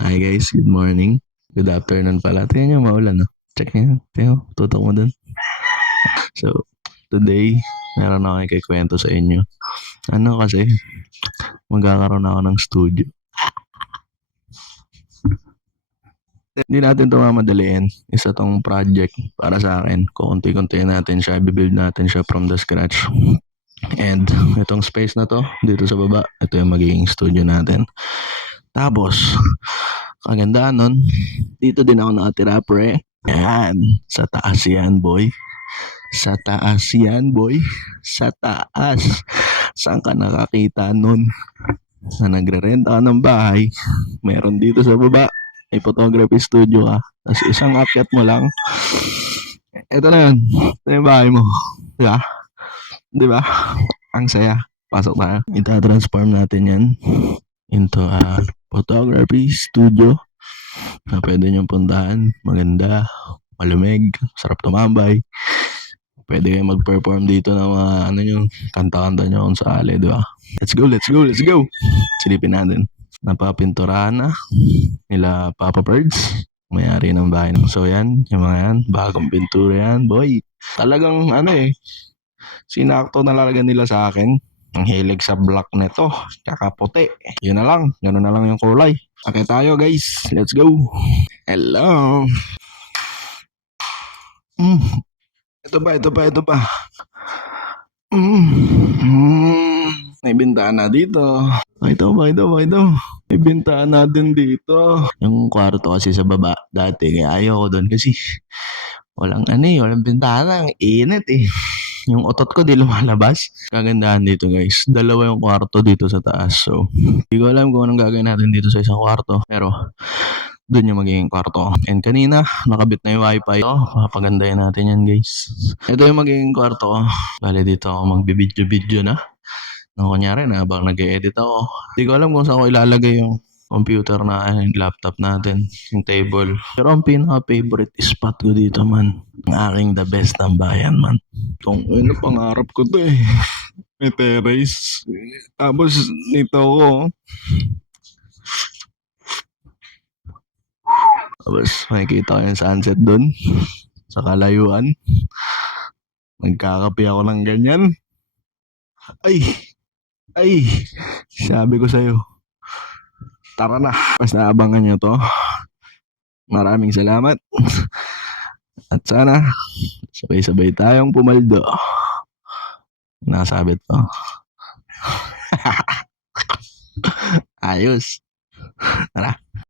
Hi guys, good morning. Good afternoon pala. Tingnan nyo, maulan no? Check nyo. Tingnan mo, tutok mo dun. So, today, meron ako ikikwento sa inyo. Ano kasi, magkakaroon ako ng studio. Hindi natin ito mamadaliin. Isa tong project para sa akin. Kukunti-kunti natin siya, bibuild natin siya from the scratch. And itong space na to, dito sa baba, ito yung magiging studio natin. Tapos, kagandahan nun, dito din ako nakatira pre. Yan, sa taas yan boy. Sa taas yan boy. Sa taas. Saan ka nakakita nun? Na nagre-rent ako ng bahay. Meron dito sa baba. May photography studio ka. Tapos isang akyat mo lang. Ito na yun. Ito yung bahay mo. Diba? Diba? Ang saya. Pasok tayo. Ita-transform natin yan into a photography studio na pwede niyong puntahan. Maganda, malamig, sarap tumambay. Pwede kayo mag-perform dito ng mga kanta-kanta nyo kung sakali, di ba? Let's go, let's go, let's go! Silipin natin. Napapinturahan na nila Papa Birds, may-ari ng bahay. So yan, yung mga yan, bagong pintura yan, boy. Talagang sinakto na lalagan nila sa akin. Ang hilig sa black neto, tsaka puti. Yun na lang, gano'n na lang yung kulay. Okay tayo guys, let's go! Hello! Ito pa. May bintana dito. Ito. May bintana din dito. Yung kwarto kasi sa baba dati, kaya ayoko doon kasi walang bintana. Ang init eh. Yung otot ko di lumalabas. Kagandahan dito guys, dalawa yung kwarto dito sa taas. So, hindi ko alam kung anong gagawin natin dito sa isang kwarto. Pero, doon yung magiging kwarto. And kanina, nakabit na yung wifi. Papagandahin natin yan guys. Ito yung magiging kwarto ko. Bale dito ako magbibidyo-video na. Kunyari na habang nag-edit ako. Hindi ko alam kung saan ko ilalagay yung computer na yung laptop natin, yung table. Pero ang pinaka-favorite spot ko dito man, ang aking the best ng bayan man. Kung pangarap ko to eh. May terrace. Tapos nito ko. Tapos makikita ko yung sunset doon sa kalayuan. Magkakape ako ng ganyan. Ay, sabi ko sa'yo. Tara na. Mas naabangan nyo to. Maraming salamat. At sana, sabay-sabay tayong pumaldo. Nakasabit to. Ayos. Tara.